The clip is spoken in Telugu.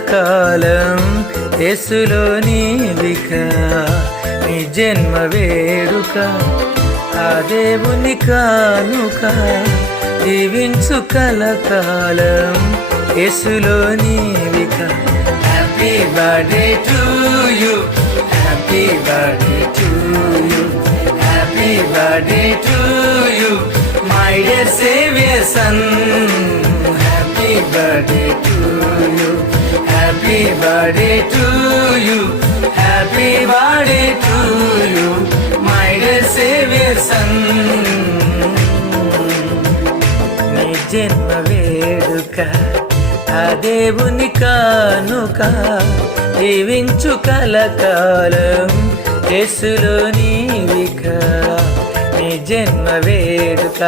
కలకాలం యేసులో నీవిక నీ జన్మ వేడుక ఆ దేవుని కానుక జీవించు కలకాలం యేసులో నీవిక happy birthday to you happy birthday to you happy birthday to you my dear saviour son happy birthday to you happy birthday to you happy birthday to you my dear saviour son నీ జన్మ వేడుక ఆ దేవుని కానుక జీవించు కలకాలం యేసులో నీవిక నీ జన్మ వేడుక